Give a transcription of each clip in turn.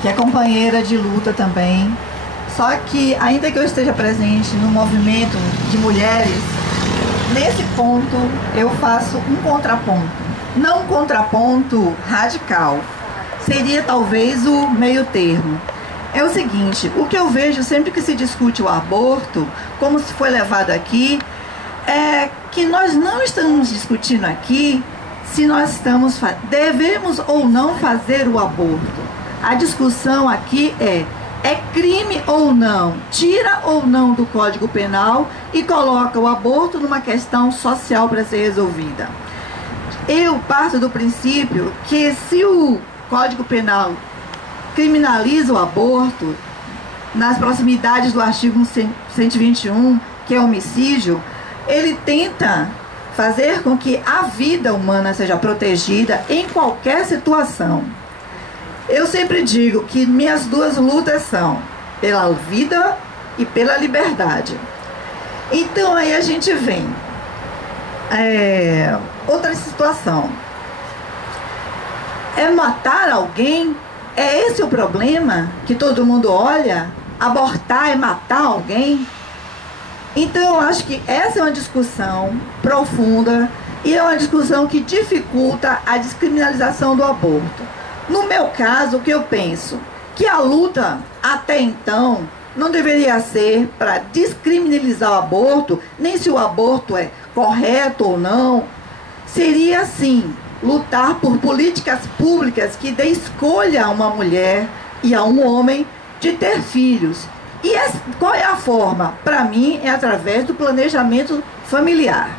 que é companheira de luta também. Só que, ainda que eu esteja presente no movimento de mulheres, nesse ponto eu faço um contraponto. Não um contraponto radical, seria talvez o meio termo. É o seguinte, o que eu vejo sempre que se discute o aborto, como se foi levado aqui, é que nós não estamos discutindo aqui se nós devemos ou não fazer o aborto. A discussão aqui é crime ou não, tira ou não do Código Penal e coloca o aborto numa questão social para ser resolvida. Eu parto do princípio que se o Código Penal criminaliza o aborto nas proximidades do artigo 121, que é homicídio, ele tenta fazer com que a vida humana seja protegida em qualquer situação. Eu sempre digo que minhas duas lutas são pela vida e pela liberdade. Então aí a gente vem outra situação. É matar alguém? É esse o problema que todo mundo olha? Abortar é matar alguém? Então eu acho que essa é uma discussão profunda e é uma discussão que dificulta a descriminalização do aborto. No meu caso, o que eu penso? Que a luta até então não deveria ser para descriminalizar o aborto, nem se o aborto é correto ou não. Seria sim lutar por políticas públicas que dê escolha a uma mulher e a um homem de ter filhos. E qual é a forma? Para mim, é através do planejamento familiar.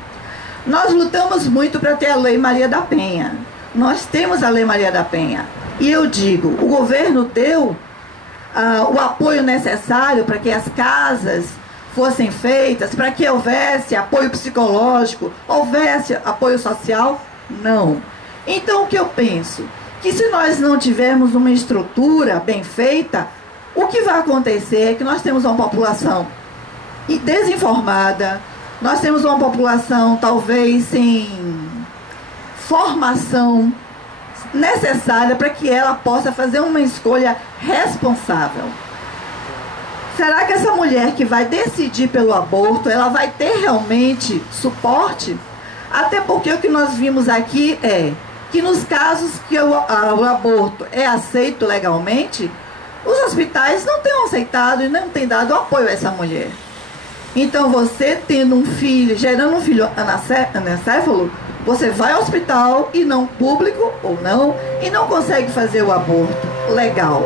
Nós lutamos muito para ter a Lei Maria da Penha. Nós temos a Lei Maria da Penha. E eu digo, o governo deu o apoio necessário para que as casas fossem feitas, para que houvesse apoio psicológico, houvesse apoio social? Não. Então o que eu penso? Que se nós não tivermos uma estrutura bem feita, o que vai acontecer é que nós temos uma população desinformada, nós temos uma população talvez sem formação necessária para que ela possa fazer uma escolha responsável. Será que essa mulher que vai decidir pelo aborto, ela vai ter realmente suporte? Até porque o que nós vimos aqui é que nos casos que o aborto é aceito legalmente, os hospitais não têm aceitado e não têm dado apoio a essa mulher. Então você tendo um filho, gerando um filho anencéfalo, você vai ao hospital e não público ou não, e não consegue fazer o aborto legal.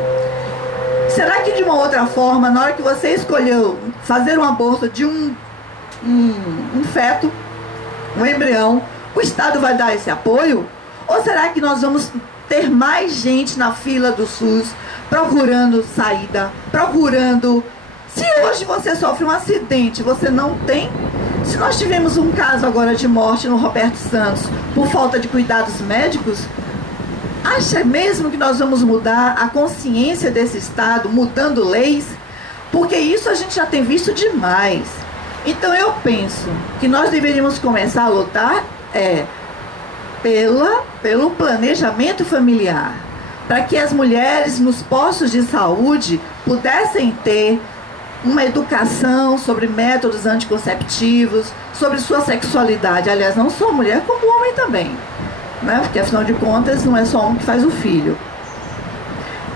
Será que de uma outra forma, na hora que você escolheu fazer um aborto de um feto, um embrião, o Estado vai dar esse apoio? Ou será que nós vamos ter mais gente na fila do SUS procurando saída, procurando... Se hoje você sofre um acidente, você não tem... Se nós tivemos um caso agora de morte no Roberto Santos por falta de cuidados médicos, acha mesmo que nós vamos mudar a consciência desse Estado, mudando leis? Porque isso a gente já tem visto demais. Então eu penso que nós deveríamos começar a lutar pelo planejamento familiar, para que as mulheres nos postos de saúde pudessem ter uma educação sobre métodos anticonceptivos, sobre sua sexualidade. Aliás, não só mulher, como homem também, né? Porque afinal de contas não é só homem que faz o filho.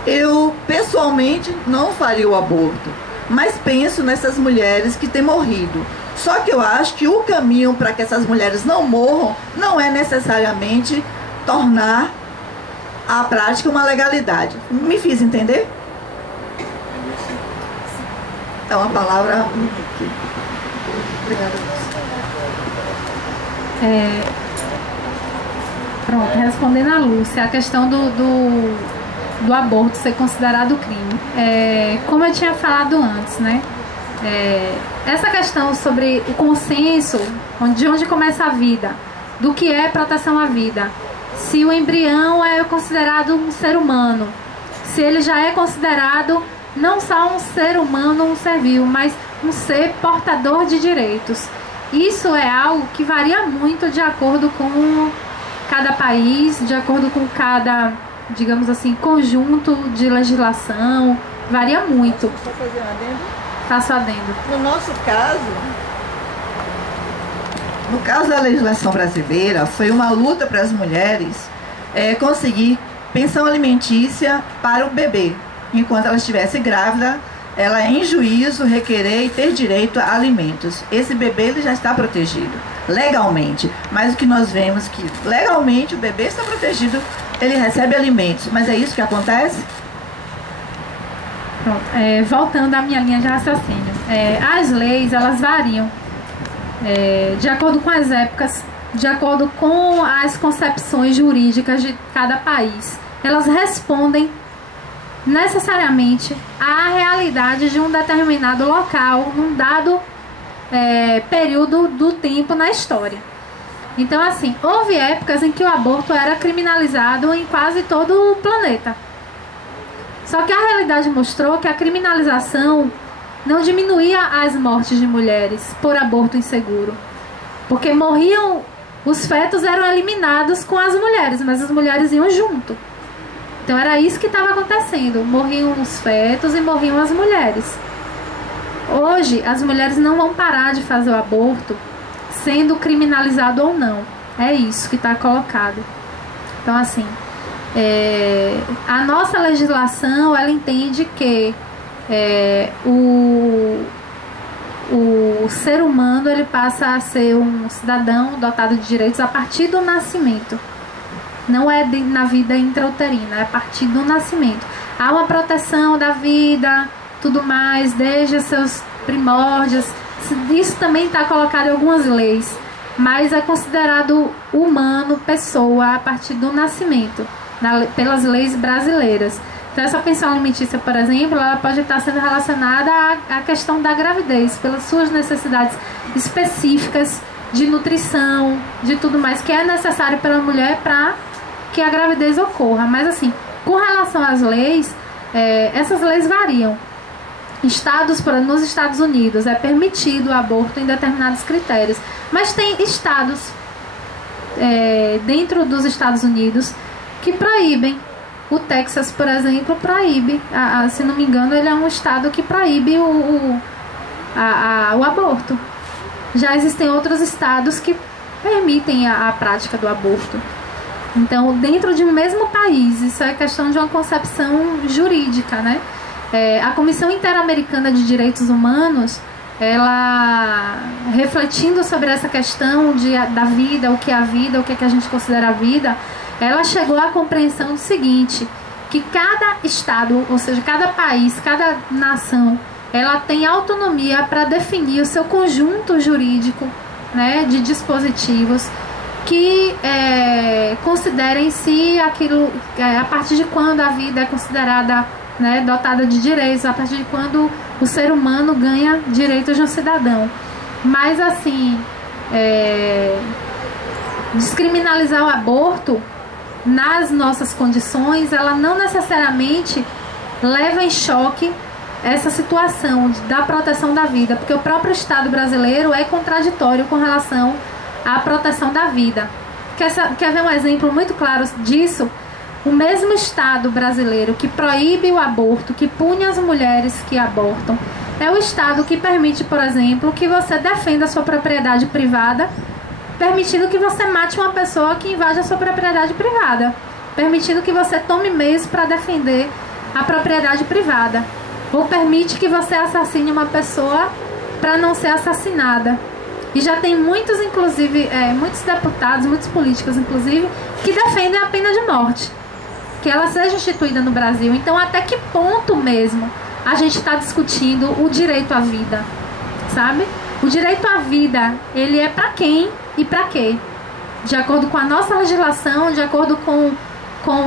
Eu pessoalmente não faria o aborto, mas penso nessas mulheres que têm morrido. Só que eu acho que o caminho para que essas mulheres não morram não é necessariamente tornar a prática uma legalidade. Me fiz entender? É uma palavra... Obrigada. Pronto, respondendo a Lúcia, a questão do aborto ser considerado crime. Como eu tinha falado antes, né? Essa questão sobre o consenso, de onde começa a vida, do que é proteção à vida, se o embrião é considerado um ser humano, se ele já é considerado não só um ser humano, um ser vivo, mas um ser portador de direitos. Isso é algo que varia muito de acordo com cada país, de acordo com cada digamos assim, conjunto de legislação, varia muito. Posso fazer um adendo? Faço adendo. No nosso caso, no caso da legislação brasileira, foi uma luta para as mulheres conseguir pensão alimentícia para o bebê. Enquanto ela estivesse grávida, ela em juízo requerer e ter direito a alimentos. Esse bebê ele já está protegido legalmente, mas o que nós vemos que legalmente o bebê está protegido, ele recebe alimentos, mas é isso que acontece? Pronto, voltando à minha linha de raciocínio, as leis elas variam de acordo com as épocas, de acordo com as concepções jurídicas de cada país. Elas respondem necessariamente à realidade de um determinado local, num dado período do tempo na história. Então, assim, houve épocas em que o aborto era criminalizado em quase todo o planeta. Só que a realidade mostrou que a criminalização não diminuía as mortes de mulheres por aborto inseguro. Porque morriam, os fetos eram eliminados com as mulheres, mas as mulheres iam junto. Então era isso que estava acontecendo. Morriam os fetos e morriam as mulheres. Hoje, as mulheres não vão parar de fazer o aborto, sendo criminalizado ou não. É isso que está colocado. Então, assim, a nossa legislação, ela entende que o ser humano ele passa a ser um cidadão dotado de direitos a partir do nascimento. Não é na vida intrauterina, é a partir do nascimento. Há uma proteção da vida, tudo mais, desde os seus primórdios. Isso também está colocado em algumas leis, mas é considerado humano, pessoa, a partir do nascimento, pelas leis brasileiras. Então, essa pensão alimentícia, por exemplo, ela pode estar sendo relacionada à questão da gravidez, pelas suas necessidades específicas de nutrição, de tudo mais, que é necessário pela mulher para que a gravidez ocorra. Mas, assim, com relação às leis, essas leis variam. Nos Estados Unidos é permitido o aborto em determinados critérios, mas tem estados dentro dos Estados Unidos que proíbem. O Texas, por exemplo, proíbe, se não me engano, ele é um estado que proíbe o aborto. Já existem outros estados que permitem a prática do aborto. Então, dentro de um mesmo país, isso é questão de uma concepção jurídica, né? A Comissão Interamericana de Direitos Humanos, ela, refletindo sobre essa questão da vida, o que é a vida, o que é que a gente considera a vida, ela chegou à compreensão do seguinte, que cada estado, ou seja, cada país, cada nação, ela tem autonomia para definir o seu conjunto jurídico, né, de dispositivos que considerem se aquilo, a partir de quando a vida é considerada, né, dotada de direitos, a partir de quando o ser humano ganha direitos de um cidadão. Mas, assim, descriminalizar o aborto nas nossas condições, ela não necessariamente leva em choque essa situação da proteção da vida, porque o próprio Estado brasileiro é contraditório com relação à proteção da vida. Quer ver um exemplo muito claro disso? O mesmo Estado brasileiro que proíbe o aborto, que pune as mulheres que abortam, é o Estado que permite, por exemplo, que você defenda a sua propriedade privada, permitindo que você mate uma pessoa que invade a sua propriedade privada, permitindo que você tome meios para defender a propriedade privada, ou permite que você assassine uma pessoa para não ser assassinada. E já tem muitos, inclusive, muitos deputados, muitos políticos, inclusive, que defendem a pena de morte, que ela seja instituída no Brasil. Então, até que ponto mesmo a gente está discutindo o direito à vida, sabe? O direito à vida, ele é para quem e para quê? De acordo com a nossa legislação, de acordo com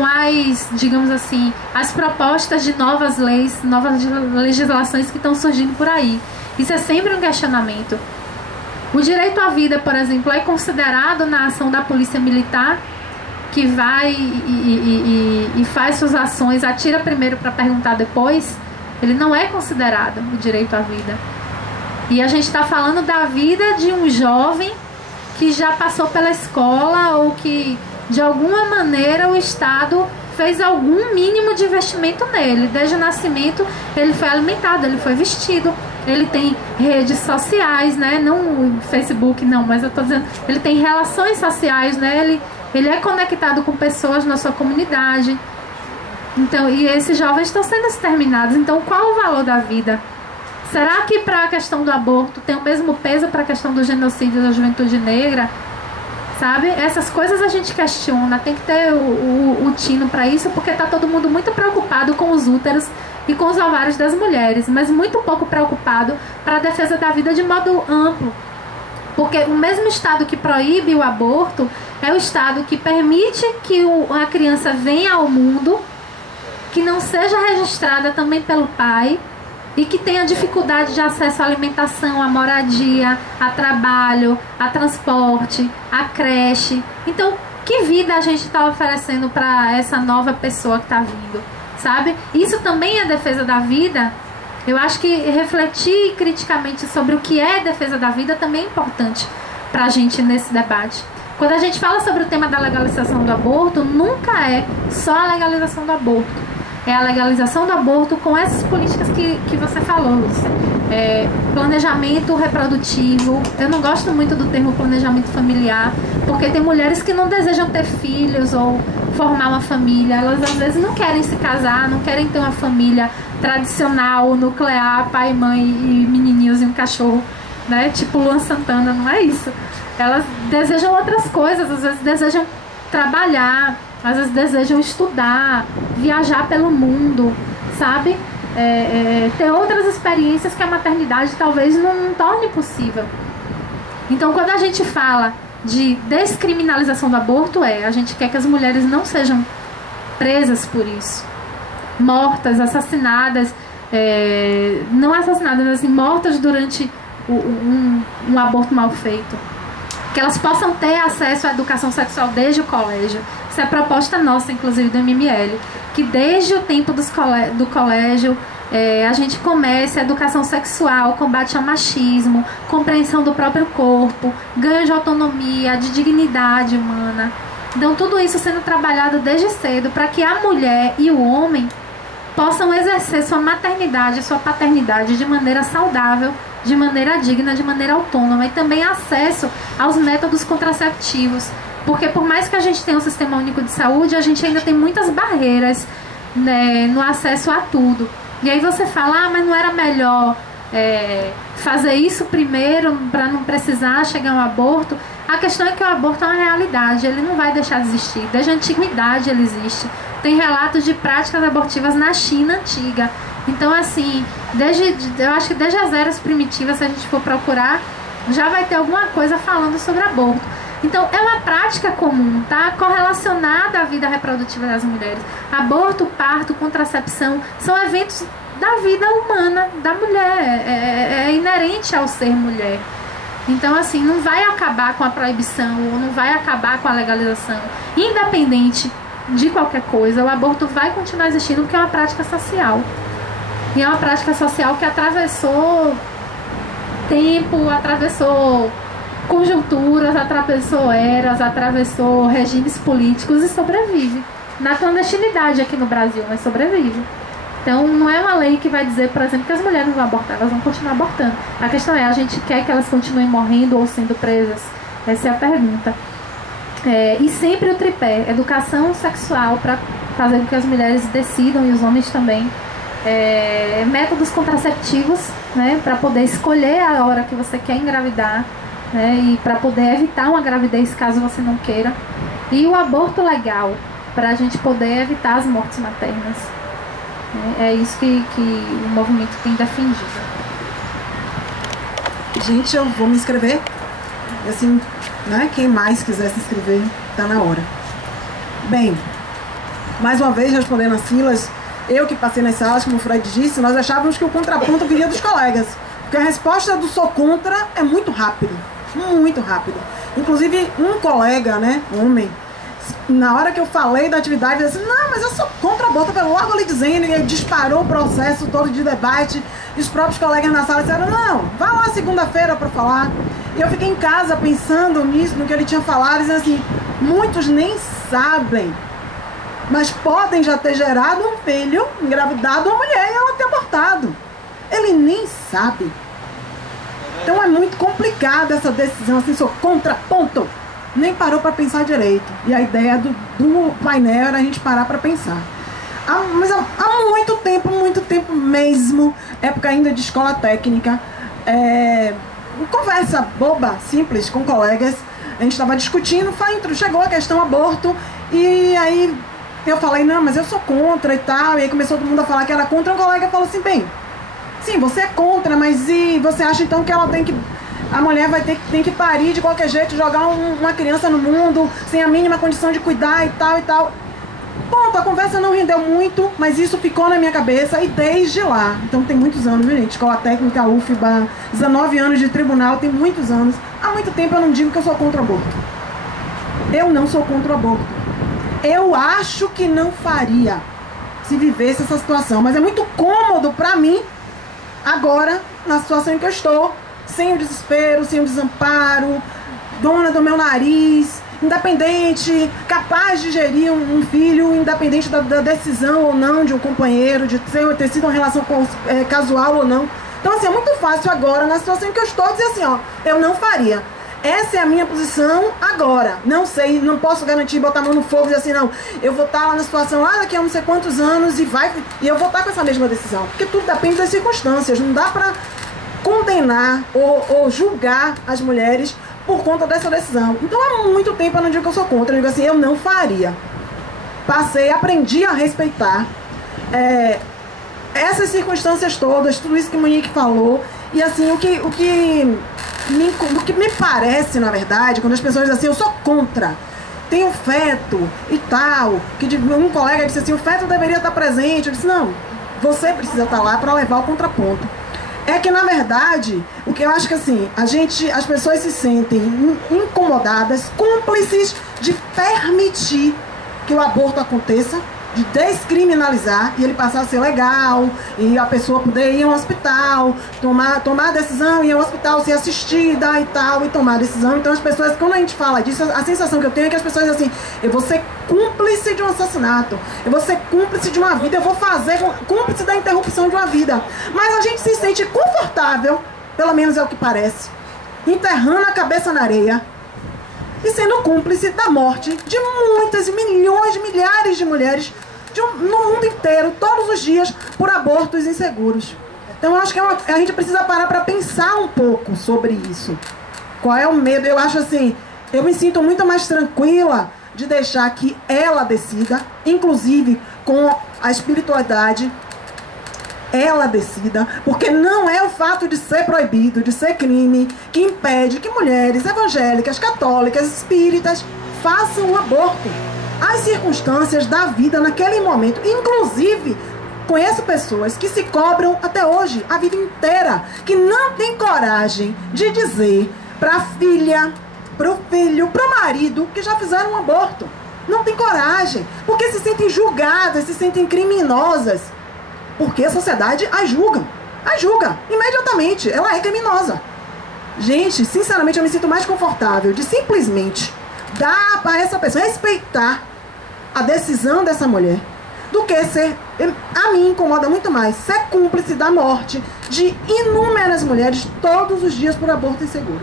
as, digamos assim, as propostas de novas leis, novas legislações que estão surgindo por aí. Isso é sempre um questionamento. O direito à vida, por exemplo, é considerado na ação da polícia militar, que vai e faz suas ações, atira primeiro para perguntar depois. Ele não é considerado o direito à vida. E a gente está falando da vida de um jovem que já passou pela escola, ou que de alguma maneira o Estado fez algum mínimo de investimento nele. Desde o nascimento ele foi alimentado, ele foi vestido, ele tem redes sociais, né? Não o Facebook não, mas eu tô dizendo, ele tem relações sociais, né? Ele é conectado com pessoas na sua comunidade. Então, e esses jovens estão sendo exterminados. Então, qual o valor da vida? Será que para a questão do aborto tem o mesmo peso para a questão do genocídio da juventude negra? Sabe? Essas coisas a gente questiona. Tem que ter o tino para isso, porque está todo mundo muito preocupado com os úteros e com os ovários das mulheres, mas muito pouco preocupado para a defesa da vida de modo amplo. Porque o mesmo Estado que proíbe o aborto é o Estado que permite que a criança venha ao mundo, que não seja registrada também pelo pai e que tenha dificuldade de acesso à alimentação, à moradia, a trabalho, a transporte, a creche. Então, que vida a gente está oferecendo para essa nova pessoa que está vindo, sabe? Isso também é defesa da vida. Eu acho que refletir criticamente sobre o que é defesa da vida também é importante para a gente nesse debate. Quando a gente fala sobre o tema da legalização do aborto, nunca é só a legalização do aborto. É a legalização do aborto com essas políticas que você falou, Lúcia. Planejamento reprodutivo. Eu não gosto muito do termo planejamento familiar, porque tem mulheres que não desejam ter filhos ou formar uma família. Elas às vezes não querem se casar, não querem ter uma família tradicional, nuclear, pai, mãe e menininhos e um cachorro, né? Tipo Luan Santana, não é isso. Elas desejam outras coisas, às vezes desejam trabalhar, às vezes desejam estudar, viajar pelo mundo, sabe? Ter outras experiências que a maternidade talvez não torne possível. Então, quando a gente fala de descriminalização do aborto, a gente quer que as mulheres não sejam presas por isso, mortas, assassinadas, não assassinadas, mas assim, mortas durante um aborto mal feito. Que elas possam ter acesso à educação sexual desde o colégio. Isso é a proposta nossa, inclusive, do MML. Que desde o tempo do colégio a gente comece a educação sexual, combate ao machismo, compreensão do próprio corpo, ganho de autonomia, de dignidade humana. Então, tudo isso sendo trabalhado desde cedo para que a mulher e o homem possam exercer sua maternidade, sua paternidade de maneira saudável, de maneira digna, de maneira autônoma, e também acesso aos métodos contraceptivos, porque por mais que a gente tenha um sistema único de saúde, a gente ainda tem muitas barreiras, né, no acesso a tudo. E aí você fala, mas não era melhor fazer isso primeiro para não precisar chegar ao aborto? A questão é que o aborto é uma realidade, ele não vai deixar de existir. Desde a antiguidade ele existe. Tem relatos de práticas abortivas na China antiga. Então, assim, eu acho que desde as eras primitivas, se a gente for procurar, já vai ter alguma coisa falando sobre aborto. Então, é uma prática comum, tá? Correlacionada à vida reprodutiva das mulheres. Aborto, parto, contracepção, são eventos da vida humana, da mulher. É inerente ao ser mulher. Então, assim, não vai acabar com a proibição, ou não vai acabar com a legalização. Independente de qualquer coisa, o aborto vai continuar existindo, porque é uma prática social. E é uma prática social que atravessou tempo, atravessou conjunturas, atravessou eras, atravessou regimes políticos e sobrevive. Na clandestinidade aqui no Brasil, mas sobrevive. Então, não é uma lei que vai dizer, por exemplo, que as mulheres não vão abortar, elas vão continuar abortando. A questão é, a gente quer que elas continuem morrendo ou sendo presas? Essa é a pergunta. E sempre o tripé, educação sexual para fazer com que as mulheres decidam, e os homens também, métodos contraceptivos, né, para poder escolher a hora que você quer engravidar, né, e para poder evitar uma gravidez caso você não queira, e o aborto legal, para a gente poder evitar as mortes maternas. É isso que o movimento tem defendido. Gente, eu vou me inscrever. Assim, né, quem mais quiser se inscrever, está na hora. Bem, mais uma vez respondendo a Silas, eu que passei nas salas, como o Fred disse, nós achávamos que o contraponto viria dos colegas, porque a resposta do sou contra é muito rápida, muito rápida. Inclusive, um colega, né, homem, na hora que eu falei da atividade, ele disse, não, mas eu sou contra o aborto, eu logo lhe dizendo, e ele disparou o processo todo de debate, e os próprios colegas na sala disseram, não, vá lá segunda-feira para falar. E eu fiquei em casa pensando nisso, no que ele tinha falado, dizendo assim, muitos nem sabem mas podem já ter gerado um filho, engravidado uma mulher e ela ter abortado. Ele nem sabe. Então é muito complicada essa decisão, assim, sou contra, ponto. Nem parou para pensar direito. E a ideia do painel era a gente parar para pensar. Mas há muito tempo mesmo, época ainda de escola técnica, conversa boba, simples, com colegas, a gente estava discutindo, chegou a questão aborto, e aí eu falei, não, mas eu sou contra e tal, e aí começou todo mundo a falar que era contra, um colega falou assim, bem, sim, você é contra, mas e você acha então que ela a mulher tem que parir de qualquer jeito, jogar uma criança no mundo, sem a mínima condição de cuidar e tal e tal. Ponto, a conversa não rendeu muito, mas isso ficou na minha cabeça e desde lá, então tem muitos anos, viu, gente? Escola técnica, UFBA, 19 anos de tribunal, tem muitos anos. Há muito tempo eu não digo que eu sou contra o aborto. Eu não sou contra o aborto. Eu acho que não faria se vivesse essa situação, mas é muito cômodo pra mim, agora, na situação em que eu estou, sem o desespero, sem o desamparo, dona do meu nariz, independente, capaz de gerir um filho, independente da decisão ou não de um companheiro, de ter sido uma relação casual ou não. Então, assim, é muito fácil agora, na situação em que eu estou, dizer assim, ó, eu não faria. Essa é a minha posição agora. Não sei, não posso garantir, botar a mão no fogo e dizer assim, não, eu vou estar lá na situação, daqui a não sei quantos anos e eu vou estar com essa mesma decisão. Porque tudo depende das circunstâncias, não dá pra condenar ou julgar as mulheres por conta dessa decisão. Então há muito tempo eu não digo que eu sou contra, eu digo assim, eu não faria. Aprendi a respeitar essas circunstâncias todas, tudo isso que Monique falou, e assim, o que me parece, na verdade, quando as pessoas dizem assim, eu sou contra, tem um feto e tal, que um colega disse assim, o feto deveria estar presente, eu disse, não, você precisa estar lá para levar o contraponto. É que, na verdade, o que eu acho que assim, as pessoas se sentem incomodadas, cúmplices de permitir que o aborto aconteça, de descriminalizar e ele passar a ser legal, e a pessoa poder ir ao hospital, tomar a decisão, ir ao hospital, ser assistida e tal, e tomar a decisão. Então as pessoas, quando a gente fala disso, a sensação que eu tenho é que as pessoas dizem assim, eu vou ser cúmplice de um assassinato, eu vou ser cúmplice de uma vida, eu vou fazer cúmplice da interrupção de uma vida. Mas a gente se sente confortável, pelo menos é o que parece, enterrando a cabeça na areia e sendo cúmplice da morte de muitas, milhões, milhares de mulheres no mundo inteiro, todos os dias, por abortos inseguros. Então eu acho que a gente precisa parar para pensar um pouco sobre isso. Qual é o medo? Eu acho assim, eu me sinto muito mais tranquila de deixar que ela decida, inclusive com a espiritualidade, ela decida, porque não é o fato de ser proibido, de ser crime, que impede que mulheres evangélicas, católicas, espíritas façam o aborto. As circunstâncias da vida naquele momento, inclusive, conheço pessoas que se cobram até hoje, a vida inteira, que não tem coragem de dizer para a filha, para o filho, para o marido, que já fizeram um aborto. Não tem coragem, porque se sentem julgadas, se sentem criminosas. Porque a sociedade as julga imediatamente, ela é criminosa. Gente, sinceramente eu me sinto mais confortável de simplesmente dar para essa pessoa, respeitar a decisão dessa mulher, do que a mim incomoda muito mais, ser cúmplice da morte de inúmeras mulheres todos os dias por aborto inseguro.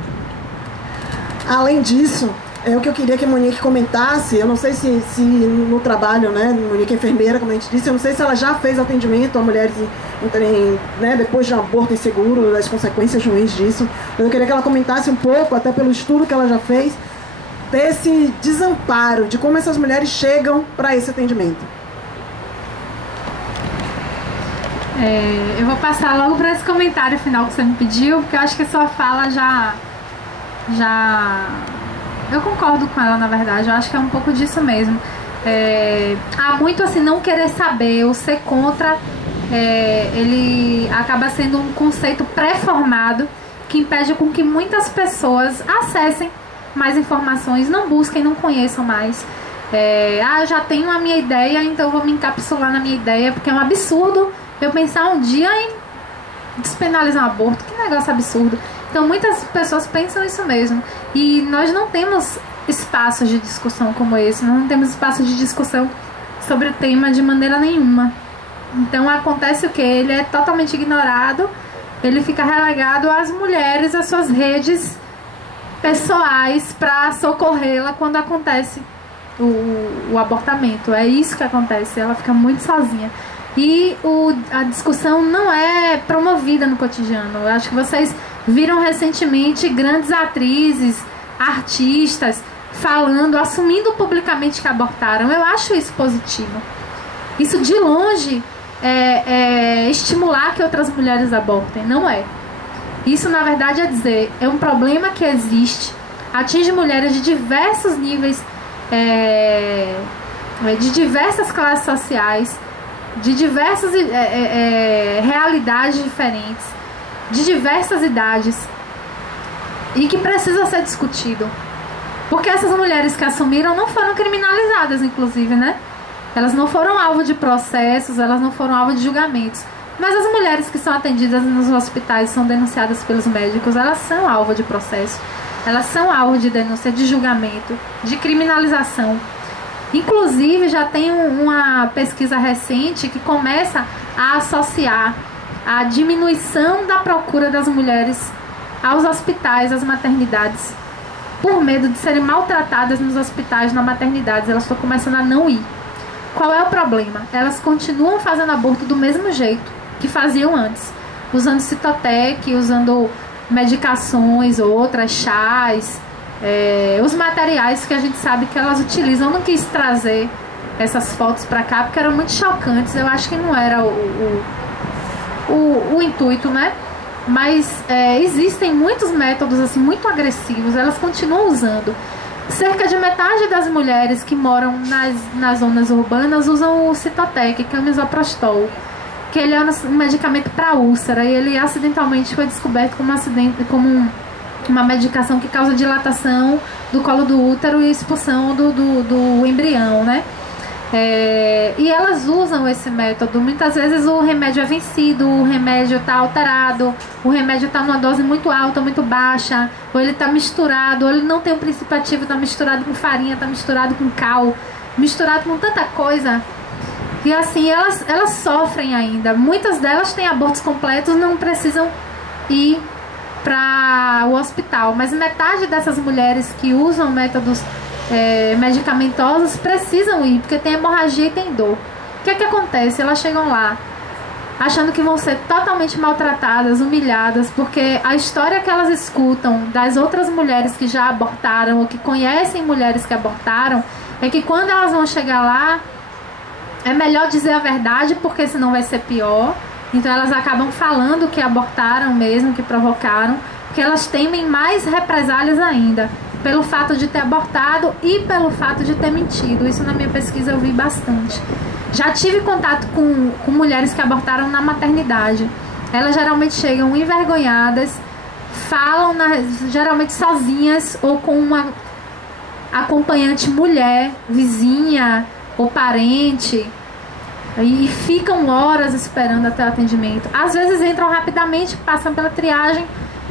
Além disso, o que eu queria que a Monique comentasse, eu não sei se no trabalho, né, Monique é enfermeira, como a gente disse, eu não sei se ela já fez atendimento a mulheres depois de um aborto inseguro, das consequências ruins disso. Eu queria que ela comentasse um pouco, até pelo estudo que ela já fez, desse desamparo, de como essas mulheres chegam para esse atendimento. Eu vou passar logo para esse comentário final que você me pediu, porque eu acho que a sua fala já eu concordo com ela, na verdade. Eu acho que é um pouco disso mesmo. Há muito assim, não querer saber ou ser contra, ele acaba sendo um conceito pré-formado que impede com que muitas pessoas acessem mais informações, não busquem, não conheçam mais. Eu já tenho a minha ideia, então eu vou me encapsular na minha ideia, porque é um absurdo eu pensar um dia em despenalizar um aborto. Que negócio absurdo. Então muitas pessoas pensam isso mesmo. E nós não temos espaços de discussão como esse, nós não temos espaços de discussão sobre o tema de maneira nenhuma. Então acontece o que? Ele é totalmente ignorado, ele fica relegado às mulheres, às suas redes pessoais para socorrê-la quando acontece o abortamento. É isso que acontece, ela fica muito sozinha. E a discussão não é promovida no cotidiano. Eu acho que vocês viram recentemente grandes atrizes, artistas falando, assumindo publicamente que abortaram. Eu acho isso positivo. Isso de longe é estimular que outras mulheres abortem, não é. Isso na verdade é dizer, é um problema que existe, atinge mulheres de diversos níveis, de diversas classes sociais, de diversas realidades diferentes, de diversas idades, e que precisa ser discutido. Porque essas mulheres que assumiram não foram criminalizadas, inclusive, né? Elas não foram alvo de processos, elas não foram alvo de julgamentos. Mas as mulheres que são atendidas nos hospitais, são denunciadas pelos médicos, elas são alvo de processo. Elas são alvo de denúncia, de julgamento, de criminalização. Inclusive, já tem uma pesquisa recente que começa a associar a diminuição da procura das mulheres aos hospitais, às maternidades, por medo de serem maltratadas nos hospitais, nas maternidades. Elas estão começando a não ir. Qual é o problema? Elas continuam fazendo aborto do mesmo jeito que faziam antes, usando Citotec, usando medicações, outras, chás, os materiais que a gente sabe que elas utilizam. Eu não quis trazer essas fotos para cá porque eram muito chocantes. Eu acho que não era o intuito, né? Mas existem muitos métodos assim muito agressivos. Elas continuam usando. Cerca de metade das mulheres que moram nas zonas urbanas usam o Citotec, que é o misoprostol, que ele é um medicamento para úlcera, e ele acidentalmente foi descoberto como uma medicação que causa dilatação do colo do útero e expulsão do embrião, né? E elas usam esse método. Muitas vezes o remédio é vencido, o remédio está alterado, o remédio está numa dose muito alta, muito baixa, ou ele está misturado, ou ele não tem um princípio ativo, está misturado com farinha, está misturado com cal, misturado com tanta coisa. E assim, elas sofrem ainda. Muitas delas têm abortos completos, não precisam ir para o hospital. Mas metade dessas mulheres que usam métodos medicamentosos precisam ir, porque tem hemorragia e tem dor. O que é que acontece? Elas chegam lá achando que vão ser totalmente maltratadas, humilhadas, porque a história que elas escutam das outras mulheres que já abortaram ou que conhecem mulheres que abortaram é que quando elas vão chegar lá é melhor dizer a verdade, porque senão vai ser pior. Então elas acabam falando que abortaram mesmo, que provocaram, porque elas temem mais represálias ainda, pelo fato de ter abortado e pelo fato de ter mentido. Isso na minha pesquisa eu vi bastante. Já tive contato com mulheres que abortaram na maternidade. Elas geralmente chegam envergonhadas, falam geralmente sozinhas ou com uma acompanhante mulher, vizinha ou parente, e ficam horas esperando até o atendimento. Às vezes entram rapidamente, passam pela triagem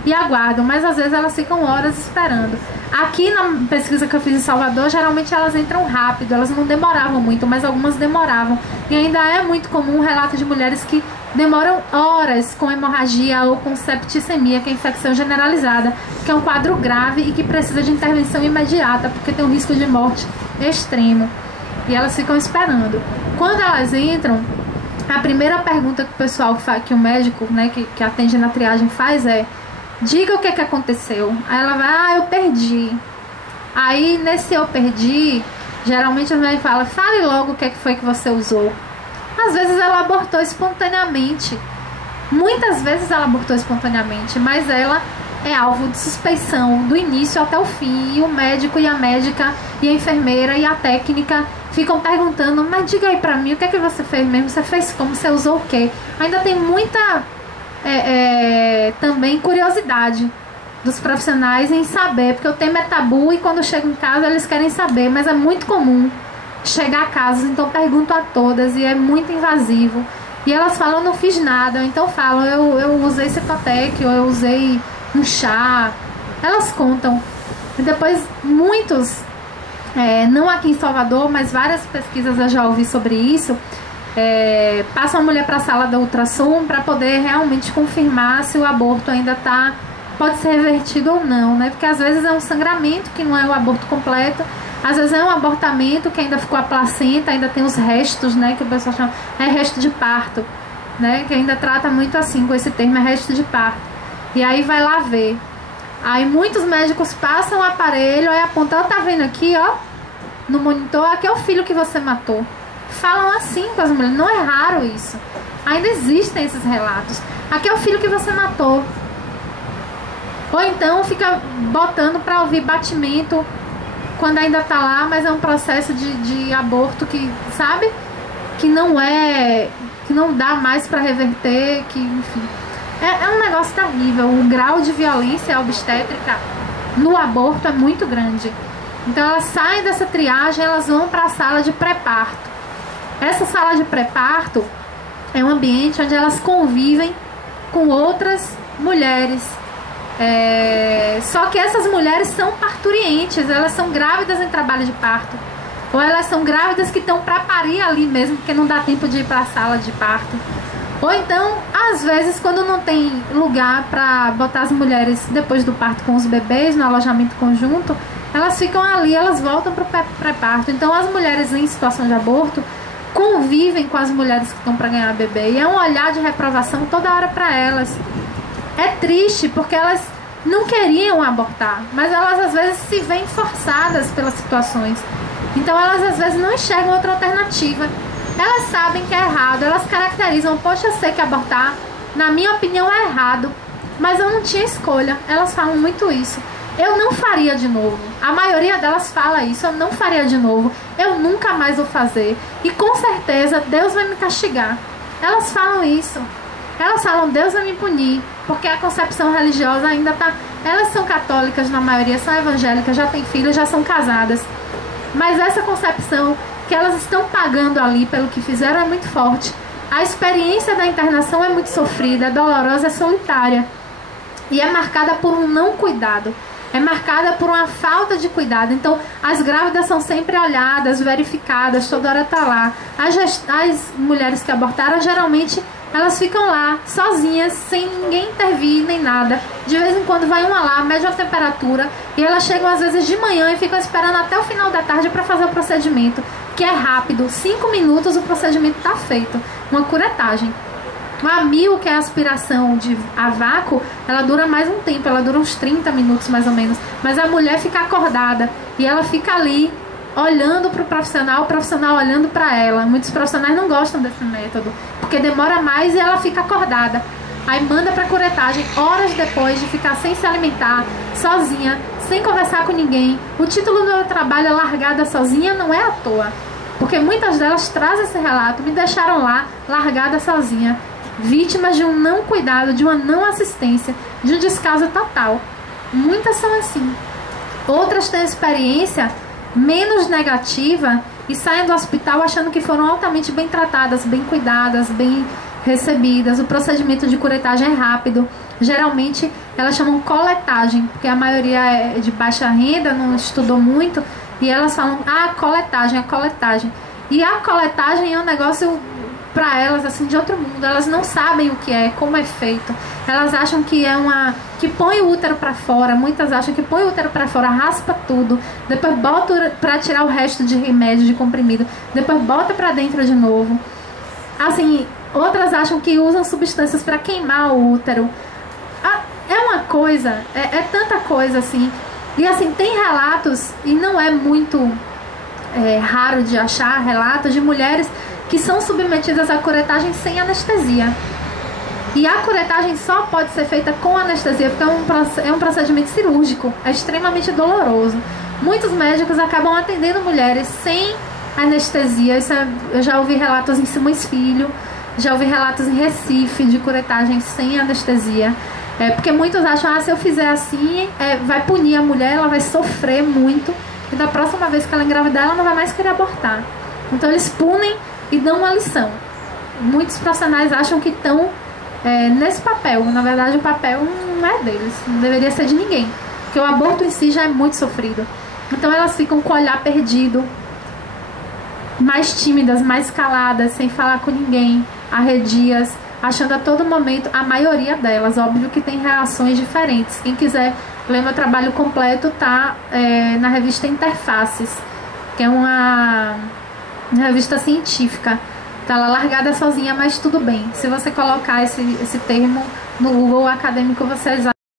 e aguardam, mas às vezes elas ficam horas esperando. Aqui na pesquisa que eu fiz em Salvador, geralmente elas entram rápido, elas não demoravam muito, mas algumas demoravam. E ainda é muito comum o relato de mulheres que demoram horas com hemorragia ou com septicemia, que é infecção generalizada, que é um quadro grave e que precisa de intervenção imediata, porque tem um risco de morte extremo. E elas ficam esperando. Quando elas entram, a primeira pergunta que o pessoal faz, que o médico, né, que atende na triagem faz é: diga o que aconteceu. Aí ela vai: eu perdi. Aí nesse eu perdi, geralmente o médico fala: fale logo o que foi que você usou. Às vezes ela abortou espontaneamente. Muitas vezes ela abortou espontaneamente, mas ela é alvo de suspeição do início até o fim. E o médico e a médica e a enfermeira e a técnica ficam perguntando: mas diga aí pra mim, o que é que você fez mesmo? Você fez como? Você usou o quê? Ainda tem muita também curiosidade dos profissionais em saber, porque o tema é tabu e quando chegam em casa eles querem saber, mas é muito comum chegar a casa, então pergunto a todas e é muito invasivo. E elas falam: eu não fiz nada. Então falam: eu usei Citotec, ou eu usei um chá. Elas contam. E depois muitos não aqui em Salvador, mas várias pesquisas eu já ouvi sobre isso, passa uma mulher para a sala da ultrassom para poder realmente confirmar se o aborto ainda pode ser revertido ou não, né? Porque às vezes é um sangramento que não é o aborto completo, às vezes é um abortamento que ainda ficou a placenta, ainda tem os restos, né? Que o pessoal chama resto de parto, né? Que ainda trata muito assim com esse termo, resto de parto. E aí vai lá ver. Aí muitos médicos passam o aparelho, aí apontam, tá vendo aqui, ó, no monitor, aqui é o filho que você matou. Falam assim com as mulheres, não é raro isso. Ainda existem esses relatos. Aqui é o filho que você matou. Ou então fica botando para ouvir batimento quando ainda tá lá, mas é um processo de aborto que, sabe? Que não dá mais para reverter, que, enfim. É um negócio terrível. O grau de violência obstétrica no aborto é muito grande. Então elas saem dessa triagem, elas vão para a sala de pré-parto. Essa sala de pré-parto é um ambiente onde elas convivem com outras mulheres. Só que essas mulheres são parturientes, elas são grávidas em trabalho de parto, ou elas são grávidas que estão para parir ali mesmo, porque não dá tempo de ir para a sala de parto. Ou então, às vezes, quando não tem lugar para botar as mulheres depois do parto com os bebês no alojamento conjunto, elas ficam ali, elas voltam para o pré-parto. Então as mulheres em situação de aborto convivem com as mulheres que estão para ganhar bebê, e é um olhar de reprovação toda hora para elas. É triste porque elas não queriam abortar, mas elas às vezes se veem forçadas pelas situações. Então elas às vezes não enxergam outra alternativa. Elas sabem que é errado, elas caracterizam, poxa, eu sei que abortar, na minha opinião, é errado, mas eu não tinha escolha. Elas falam muito isso. Eu não faria de novo. A maioria delas fala isso, eu não faria de novo, eu nunca mais vou fazer, e com certeza Deus vai me castigar. Elas falam isso. Elas falam, Deus vai me punir, porque a concepção religiosa ainda tá... Elas são católicas, na maioria, são evangélicas, já têm filhos, já são casadas. Mas essa concepção que elas estão pagando ali pelo que fizeram é muito forte. A experiência da internação é muito sofrida, é dolorosa, é solitária. E é marcada por um não cuidado. É marcada por uma falta de cuidado. Então, as grávidas são sempre olhadas, verificadas, toda hora tá lá. As mulheres que abortaram, geralmente, elas ficam lá, sozinhas, sem ninguém intervir, nem nada. De vez em quando vai uma lá, mede a temperatura, e elas chegam às vezes de manhã e ficam esperando até o final da tarde para fazer o procedimento, que é rápido. 5 minutos o procedimento está feito. Uma curetagem. A mil, que é a aspiração a vácuo, ela dura mais um tempo, ela dura uns 30 minutos mais ou menos. Mas a mulher fica acordada e ela fica ali olhando para o profissional olhando para ela. Muitos profissionais não gostam desse método, porque demora mais e ela fica acordada. Aí manda para curetagem horas depois de ficar sem se alimentar, sozinha, sem conversar com ninguém. O título do meu trabalho é Largada Sozinha, não é à toa, porque muitas delas trazem esse relato, me deixaram lá, largada sozinha, vítimas de um não cuidado, de uma não assistência, de um descaso total. Muitas são assim. Outras têm experiência menos negativa e saem do hospital achando que foram altamente bem tratadas, bem cuidadas, bem recebidas. O procedimento de curetagem é rápido. Geralmente elas chamam coletagem, porque a maioria é de baixa renda, não estudou muito, e elas falam, a coletagem. E a coletagem é um negócio para elas assim de outro mundo. Elas não sabem o que é, como é feito. Elas acham que é que põe o útero para fora. Muitas acham que põe o útero para fora, raspa tudo, depois bota para tirar o resto de remédio, de comprimido, depois bota para dentro de novo. Assim, outras acham que usam substâncias para queimar o útero. É uma coisa, é tanta coisa assim. E assim, tem relatos, e não é muito raro de achar relatos de mulheres que são submetidas à curetagem sem anestesia. E a curetagem só pode ser feita com anestesia, porque é um procedimento cirúrgico, é extremamente doloroso. Muitos médicos acabam atendendo mulheres sem anestesia. Eu já ouvi relatos em Simões Filho, já ouvi relatos em Recife de curetagem sem anestesia. Porque muitos acham, se eu fizer assim, vai punir a mulher, ela vai sofrer muito, e da próxima vez que ela engravidar, ela não vai mais querer abortar. Então eles punem e dão uma lição. Muitos profissionais acham que estão nesse papel. Na verdade, o papel não é deles, não deveria ser de ninguém, porque o aborto em si já é muito sofrido. Então elas ficam com o olhar perdido, mais tímidas, mais caladas, sem falar com ninguém, arredias, achando a todo momento, a maioria delas, óbvio que tem reações diferentes. Quem quiser ler meu trabalho completo tá na revista Interfaces, que é uma revista científica. Tá lá largada sozinha, mas tudo bem. Se você colocar esse termo no Google acadêmico, você